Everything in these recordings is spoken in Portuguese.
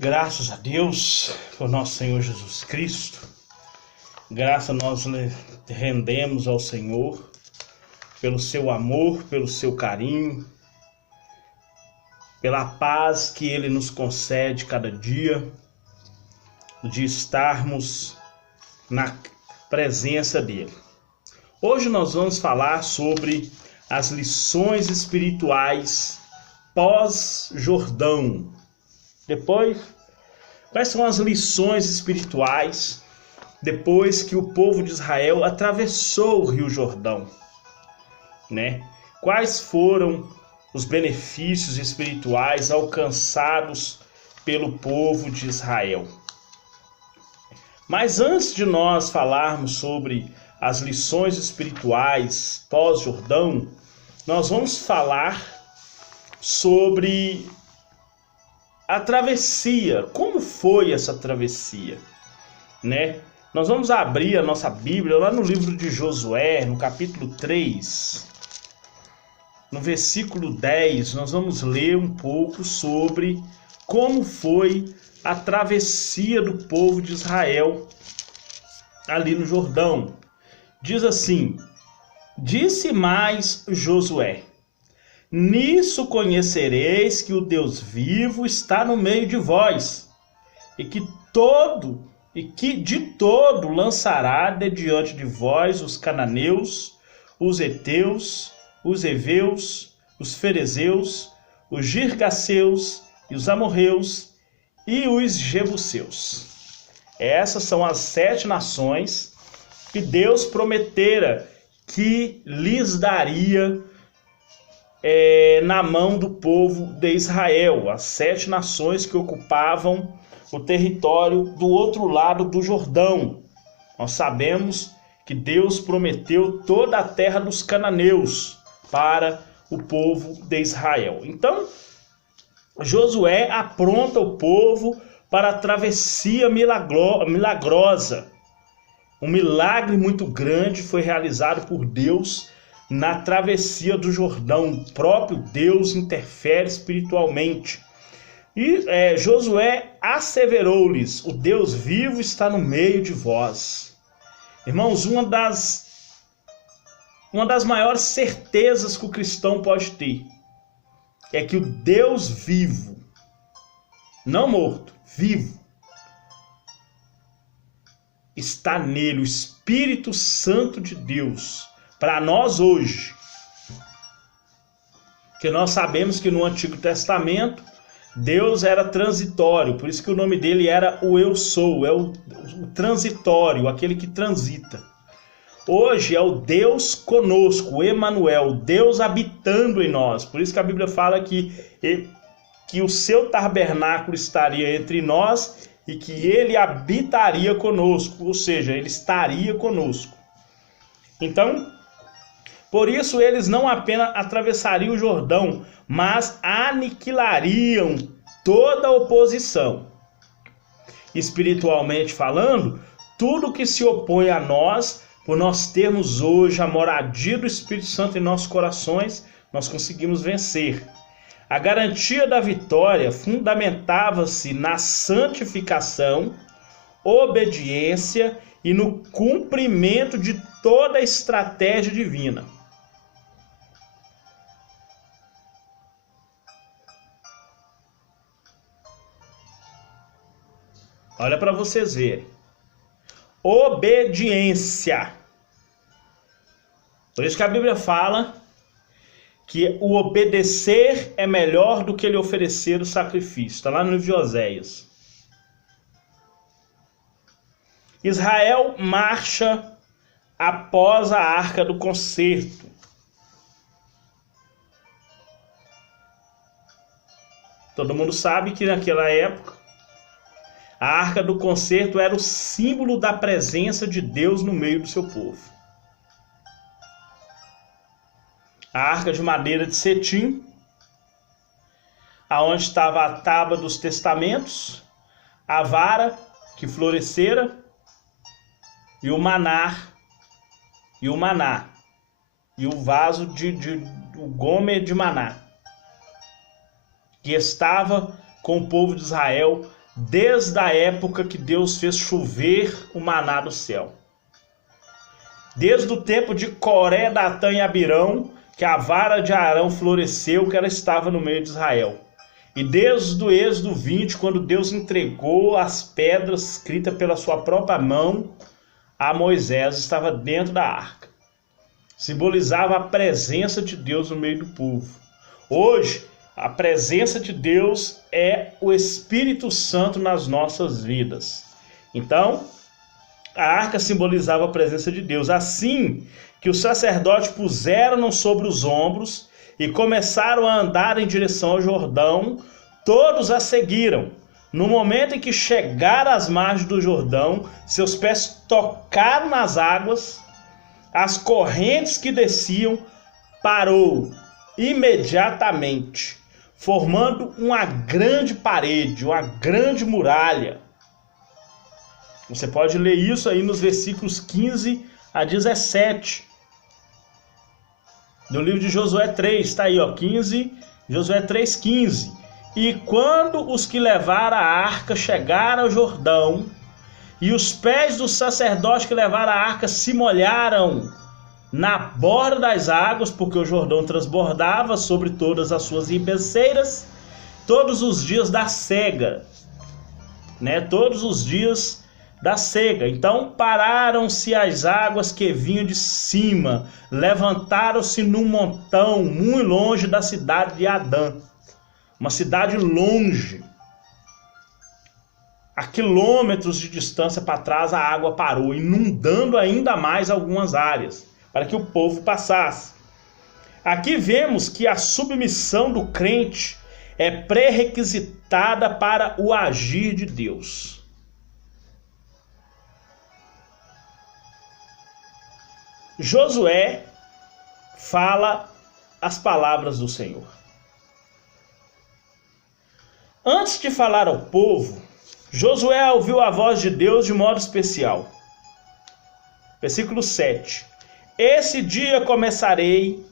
Graças a Deus por nosso Senhor Jesus Cristo. Graças nós rendemos ao Senhor pelo seu amor, pelo seu carinho, pela paz que Ele nos concede cada dia, de estarmos na presença dEle. Hoje nós vamos falar sobre as lições espirituais pós-Jordão. Depois, quais são as lições espirituais depois que o povo de Israel atravessou o Rio Jordão, né? Quais foram os benefícios espirituais alcançados pelo povo de Israel? Mas antes de nós falarmos sobre as lições espirituais pós-Jordão, nós vamos falar sobre a travessia. Como foi essa travessia, né? Nós vamos abrir a nossa Bíblia lá no livro de Josué, no capítulo 3, no versículo 10, nós vamos ler um pouco sobre como foi a travessia do povo de Israel ali no Jordão. Diz assim: disse mais Josué: nisso conhecereis que o Deus vivo está no meio de vós, e que de todo lançará de diante de vós os cananeus, os heteus, os heveus, os ferezeus, os girgaceus e os amorreus e os jebuseus. Essas são as 7 nações que Deus prometera que lhes daria na mão do povo de Israel, as 7 nações que ocupavam o território do outro lado do Jordão. Nós sabemos que Deus prometeu toda a terra dos cananeus para o povo de Israel. Então, Josué apronta o povo para a travessia milagrosa. Um milagre muito grande foi realizado por Deus na travessia do Jordão. O próprio Deus interfere espiritualmente. E Josué asseverou-lhes: o Deus vivo está no meio de vós. Irmãos, uma das maiores certezas que o cristão pode ter é que o Deus vivo, não morto, vivo, está nele, o Espírito Santo de Deus, para nós hoje. Porque nós sabemos que no Antigo Testamento Deus era transitório, por isso que o nome dele era o Eu Sou, é o transitório, aquele que transita. Hoje é o Deus conosco, o Emanuel, Deus habitando em nós. Por isso que a Bíblia fala que o seu tabernáculo estaria entre nós e que ele habitaria conosco, ou seja, ele estaria conosco. Então, por isso eles não apenas atravessariam o Jordão, mas aniquilariam toda a oposição. Espiritualmente falando, tudo que se opõe a nós, por nós termos hoje a moradia do Espírito Santo em nossos corações, nós conseguimos vencer. A garantia da vitória fundamentava-se na santificação, obediência e no cumprimento de toda a estratégia divina. Olha para vocês verem. Obediência. Por isso que a Bíblia fala que o obedecer é melhor do que ele oferecer o sacrifício. Está lá no livro de Oséias. Israel marcha após a Arca do Concerto. Todo mundo sabe que naquela época a Arca do Concerto era o símbolo da presença de Deus no meio do seu povo. A arca de madeira de cetim, aonde estava a tábua dos testamentos, a vara que florescera e o maná, e o vaso o gomer de maná, que estava com o povo de Israel desde a época que Deus fez chover o maná do céu. Desde o tempo de Coré, Datã e Abirão, que a vara de Arão floresceu, que ela estava no meio de Israel. E desde o Êxodo 20, quando Deus entregou as pedras escritas pela sua própria mão a Moisés, estava dentro da arca. Simbolizava a presença de Deus no meio do povo. Hoje, a presença de Deus é o Espírito Santo nas nossas vidas. Então, a arca simbolizava a presença de Deus. Assim que os sacerdotes puseram sobre os ombros e começaram a andar em direção ao Jordão, todos a seguiram. No momento em que chegaram às margens do Jordão, seus pés tocaram nas águas, as correntes que desciam parou imediatamente, formando uma grande parede, uma grande muralha. Você pode ler isso aí nos versículos 15 a 17. No livro de Josué 3, está aí, 15, Josué 3:15. E quando os que levaram a arca chegaram ao Jordão, e os pés dos sacerdotes que levaram a arca se molharam na borda das águas, porque o Jordão transbordava sobre todas as suas ribeiras, todos os dias da cega, todos os dias da cega. Então pararam-se as águas que vinham de cima, levantaram-se num montão muito longe da cidade de Adã, uma cidade longe, a quilômetros de distância para trás. A água parou, inundando ainda mais algumas áreas, para que o povo passasse. Aqui vemos que a submissão do crente é pré-requisitada para o agir de Deus. Josué fala as palavras do Senhor. Antes de falar ao povo, Josué ouviu a voz de Deus de modo especial. Versículo 7. Esse dia começarei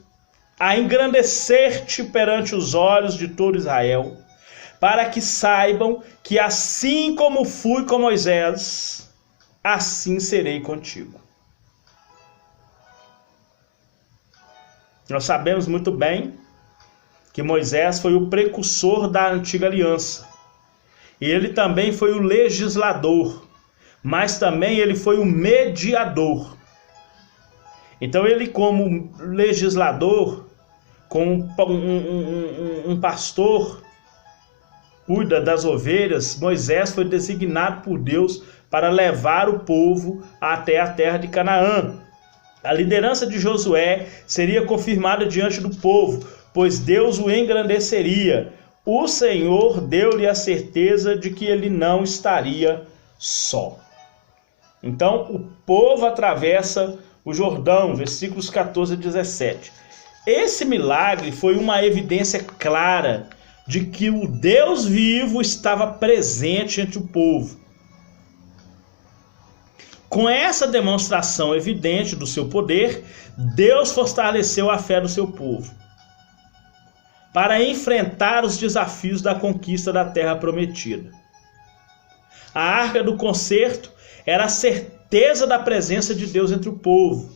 a engrandecer-te perante os olhos de todo Israel, para que saibam que assim como fui com Moisés, assim serei contigo. Nós sabemos muito bem que Moisés foi o precursor da antiga aliança. E ele também foi o legislador, mas também ele foi o mediador. Então ele, como legislador, como um pastor, cuida das ovelhas, Moisés foi designado por Deus para levar o povo até a terra de Canaã. A liderança de Josué seria confirmada diante do povo, pois Deus o engrandeceria. O Senhor deu-lhe a certeza de que ele não estaria só. Então, o povo atravessa o Jordão, versículos 14 a 17. Esse milagre foi uma evidência clara de que o Deus vivo estava presente entre o povo. Com essa demonstração evidente do seu poder, Deus fortaleceu a fé do seu povo para enfrentar os desafios da conquista da terra prometida. A arca do concerto era a certeza da presença de Deus entre o povo,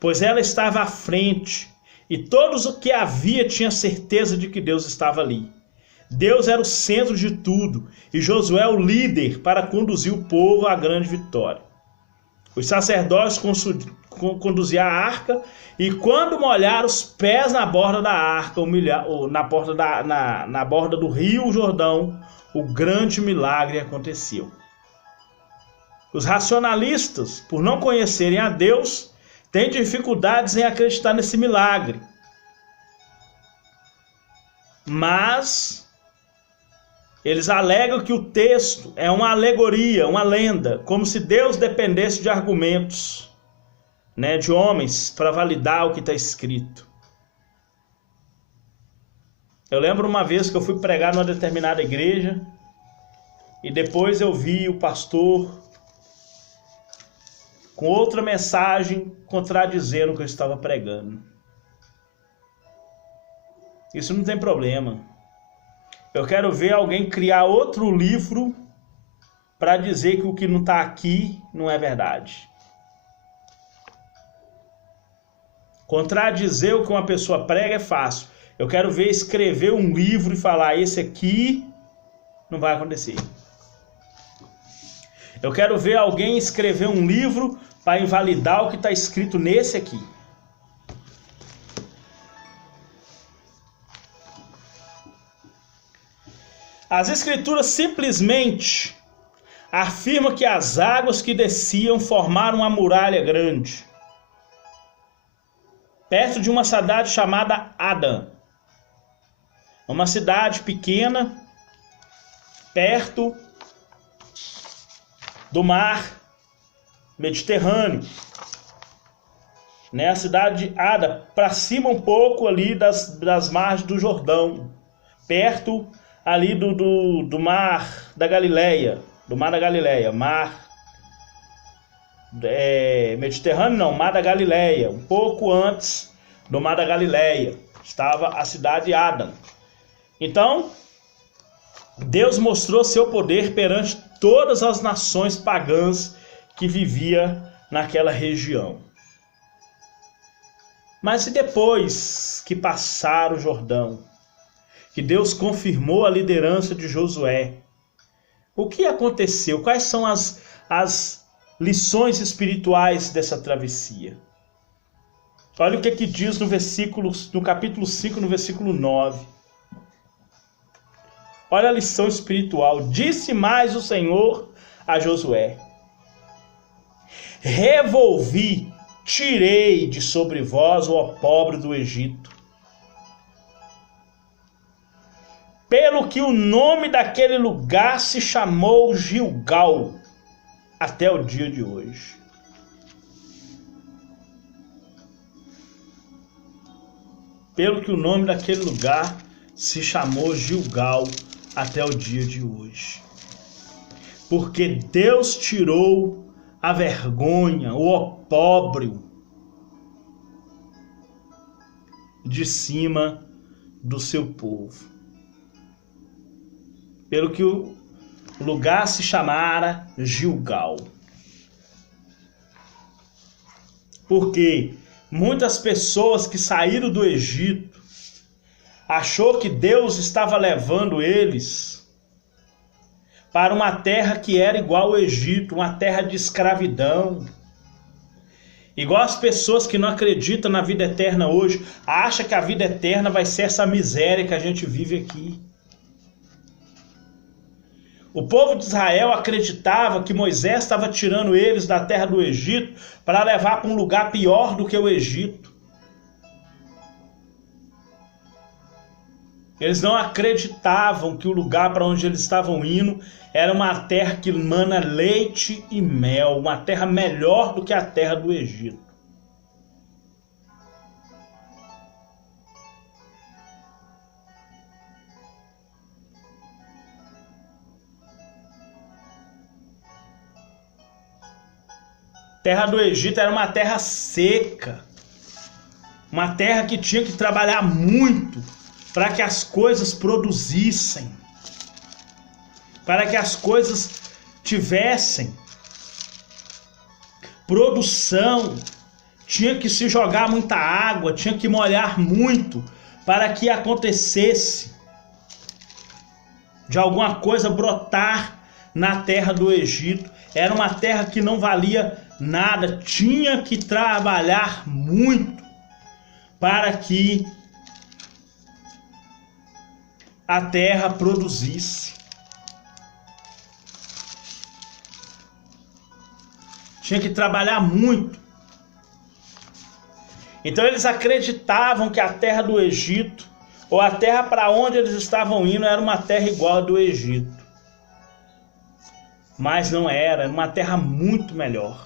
pois ela estava à frente e todos o que havia tinham certeza de que Deus estava ali. Deus era o centro de tudo e Josué o líder para conduzir o povo à grande vitória. Os sacerdotes conduziam a arca e quando molharam os pés na borda da arca, na borda do rio Jordão, o grande milagre aconteceu. Os racionalistas, por não conhecerem a Deus, têm dificuldades em acreditar nesse milagre. Mas eles alegam que o texto é uma alegoria, uma lenda, como se Deus dependesse de argumentos, de homens para validar o que está escrito. Eu lembro uma vez que eu fui pregar numa determinada igreja e depois eu vi o pastor com outra mensagem contradizendo o que eu estava pregando. Isso não tem problema. Eu quero ver alguém criar outro livro para dizer que o que não está aqui não é verdade. Contradizer o que uma pessoa prega é fácil. Eu quero ver escrever um livro e falar, esse aqui não vai acontecer. Eu quero ver alguém escrever um livro para invalidar o que está escrito nesse aqui. As Escrituras simplesmente afirmam que as águas que desciam formaram uma muralha grande, perto de uma cidade chamada Adã. Uma cidade pequena, perto do mar Mediterrâneo. A cidade de Adã, para cima um pouco ali das margens do Jordão, perto ali do mar da Galileia, Mediterrâneo não, mar da Galileia, um pouco antes do mar da Galileia, estava a cidade de Adã. Então, Deus mostrou seu poder perante todas as nações pagãs que viviam naquela região. Mas e depois que passaram o Jordão, que Deus confirmou a liderança de Josué, o que aconteceu? Quais são as lições espirituais dessa travessia? Olha o que diz no capítulo 5, no versículo 9. Olha a lição espiritual. Disse mais o Senhor a Josué: revolvi, tirei de sobre vós o opróbrio do Egito, pelo que o nome daquele lugar se chamou Gilgal até o dia de hoje. Pelo que o nome daquele lugar se chamou Gilgal até o dia de hoje. Porque Deus tirou a vergonha, o opróbrio de cima do seu povo. Pelo que o lugar se chamara Gilgal. Porque muitas pessoas que saíram do Egito achou que Deus estava levando eles para uma terra que era igual ao Egito, uma terra de escravidão. Igual as pessoas que não acreditam na vida eterna hoje, acham que a vida eterna vai ser essa miséria que a gente vive aqui. O povo de Israel acreditava que Moisés estava tirando eles da terra do Egito para levar para um lugar pior do que o Egito. Eles não acreditavam que o lugar para onde eles estavam indo era uma terra que mana leite e mel, uma terra melhor do que a terra do Egito. Terra do Egito era uma terra seca, uma terra que tinha que trabalhar muito para que as coisas produzissem, para que as coisas tivessem produção. Tinha que se jogar muita água, tinha que molhar muito para que acontecesse de alguma coisa brotar na terra do Egito. Era uma terra que não valia nada, tinha que trabalhar muito para que a terra produzisse. Tinha que trabalhar muito. Então eles acreditavam que a terra do Egito, ou a terra para onde eles estavam indo, era uma terra igual a do Egito. Mas não era uma terra muito melhor.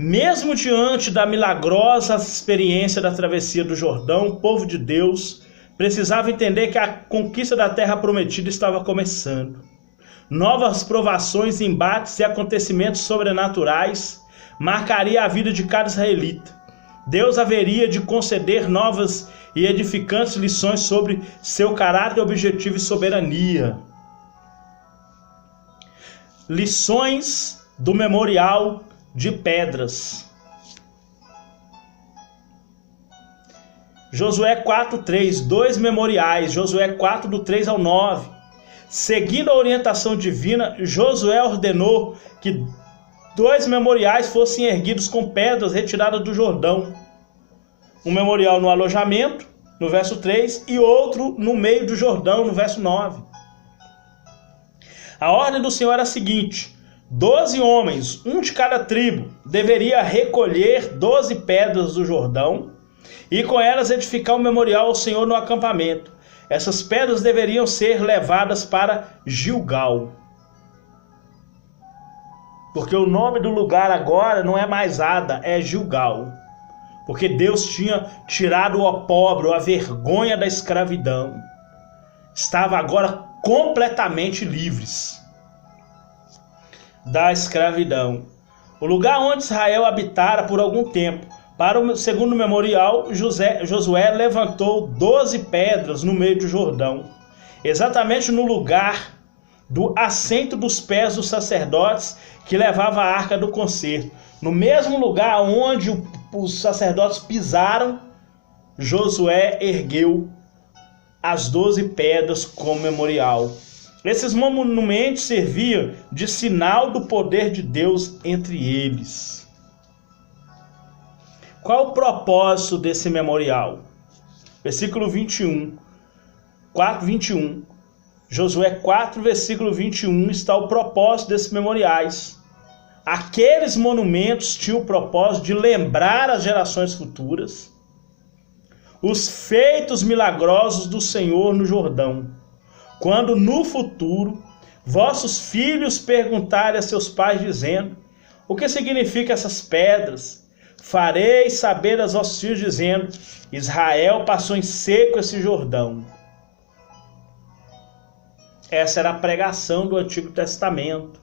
Mesmo diante da milagrosa experiência da travessia do Jordão, o povo de Deus precisava entender que a conquista da terra prometida estava começando. Novas provações, embates e acontecimentos sobrenaturais marcariam a vida de cada israelita. Deus haveria de conceder novas e edificantes lições sobre seu caráter, objetivo e soberania. Lições do memorial de pedras. Josué 4:3, 2 memoriais, Josué 4, do 3 ao 9. Seguindo a orientação divina, Josué ordenou que 2 memoriais fossem erguidos com pedras retiradas do Jordão. Um memorial no alojamento, no verso 3, e outro no meio do Jordão, no verso 9. A ordem do Senhor era a seguinte: 12 homens, um de cada tribo, deveria recolher 12 pedras do Jordão e com elas edificar um memorial ao Senhor no acampamento. Essas pedras deveriam ser levadas para Gilgal. Porque o nome do lugar agora não é mais Ada, é Gilgal. Porque Deus tinha tirado o opróbrio, a vergonha da escravidão. Estava agora completamente livres da escravidão. O lugar onde Israel habitara por algum tempo. Para o segundo memorial, Josué levantou 12 pedras no meio do Jordão, exatamente no lugar do assento dos pés dos sacerdotes que levava a arca do concerto. No mesmo lugar onde os sacerdotes pisaram, Josué ergueu as 12 pedras como memorial. Esses monumentos serviam de sinal do poder de Deus entre eles. Qual o propósito desse memorial? Versículo 21. 4:21. Josué 4, versículo 21 está o propósito desses memoriais. Aqueles monumentos tinham o propósito de lembrar às gerações futuras os feitos milagrosos do Senhor no Jordão, quando no futuro vossos filhos perguntarem a seus pais dizendo: o que significam essas pedras? Farei saber aos vossos filhos dizendo: Israel passou em seco esse Jordão. Essa era a pregação do Antigo Testamento.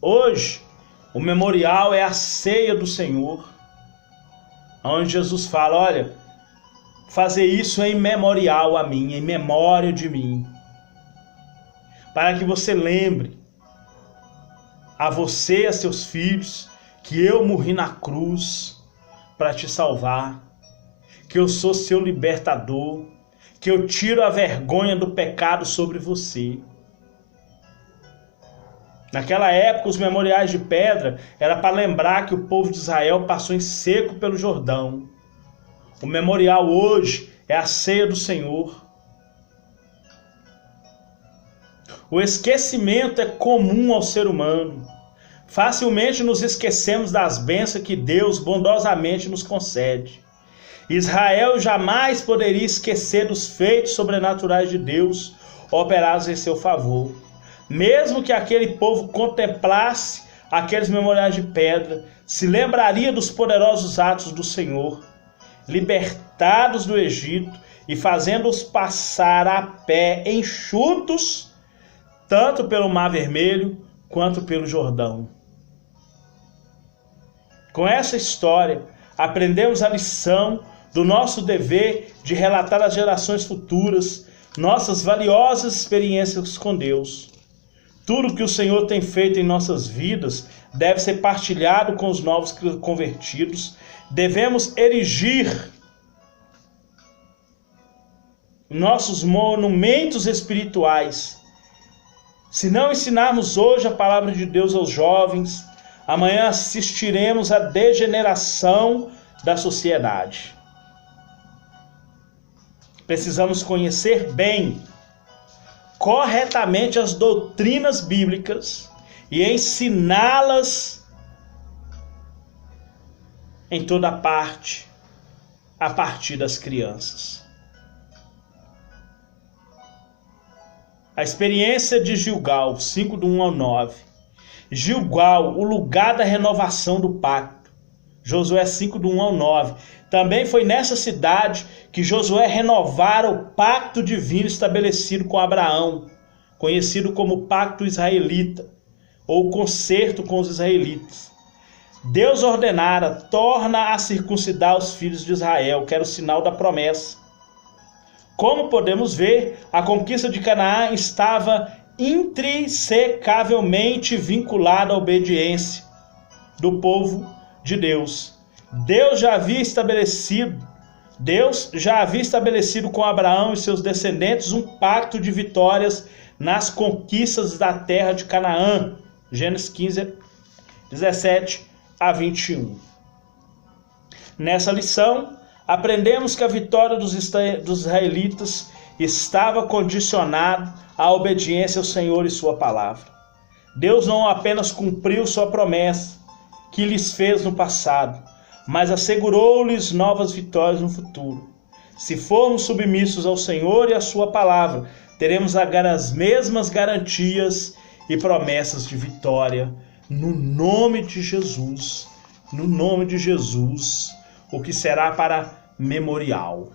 Hoje, o memorial é a ceia do Senhor, onde Jesus fala: olha, fazer isso em memorial a mim, em memória de mim, para que você lembre a você e a seus filhos que eu morri na cruz para te salvar, que eu sou seu libertador, que eu tiro a vergonha do pecado sobre você. Naquela época, os memoriais de pedra era para lembrar que o povo de Israel passou em seco pelo Jordão. O memorial hoje é a ceia do Senhor. O esquecimento é comum ao ser humano. Facilmente nos esquecemos das bênçãos que Deus bondosamente nos concede. Israel jamais poderia esquecer dos feitos sobrenaturais de Deus operados em seu favor. Mesmo que aquele povo contemplasse aqueles memoriais de pedra, se lembraria dos poderosos atos do Senhor, libertados do Egito e fazendo-os passar a pé enxutos, tanto pelo Mar Vermelho quanto pelo Jordão. Com essa história, aprendemos a lição do nosso dever de relatar às gerações futuras nossas valiosas experiências com Deus. Tudo que o Senhor tem feito em nossas vidas deve ser partilhado com os novos convertidos. Devemos erigir nossos monumentos espirituais. Se não ensinarmos hoje a palavra de Deus aos jovens, amanhã assistiremos à degeneração da sociedade. Precisamos conhecer bem, corretamente as doutrinas bíblicas e ensiná-las em toda parte, a partir das crianças. A experiência de Gilgal, 5 do 1 ao 9. Gilgal, o lugar da renovação do pacto. Josué 5 do 1 ao 9. Também foi nessa cidade que Josué renovara o pacto divino estabelecido com Abraão, conhecido como pacto israelita, ou concerto com os israelitas. Deus ordenara: torna a circuncidar os filhos de Israel, que era o sinal da promessa. Como podemos ver, a conquista de Canaã estava intrinsecavelmente vinculada à obediência do povo de Deus. Deus já havia estabelecido com Abraão e seus descendentes um pacto de vitórias nas conquistas da terra de Canaã. Gênesis 15, 17 a 21. Nessa lição, aprendemos que a vitória dos israelitas estava condicionada à obediência ao Senhor e sua palavra. Deus não apenas cumpriu sua promessa que lhes fez no passado, mas assegurou-lhes novas vitórias no futuro. Se formos submissos ao Senhor e à sua palavra, teremos as mesmas garantias e promessas de vitória no nome de Jesus. No nome de Jesus, o que será para memorial.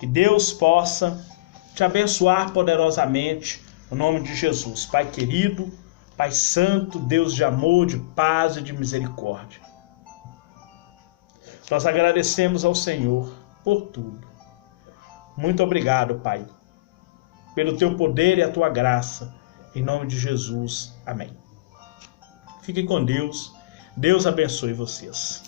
Que Deus possa te abençoar poderosamente no nome de Jesus. Pai querido, Pai santo, Deus de amor, de paz e de misericórdia. Nós agradecemos ao Senhor por tudo. Muito obrigado, Pai, pelo teu poder e a tua graça. Em nome de Jesus. Amém. Fiquem com Deus. Deus abençoe vocês.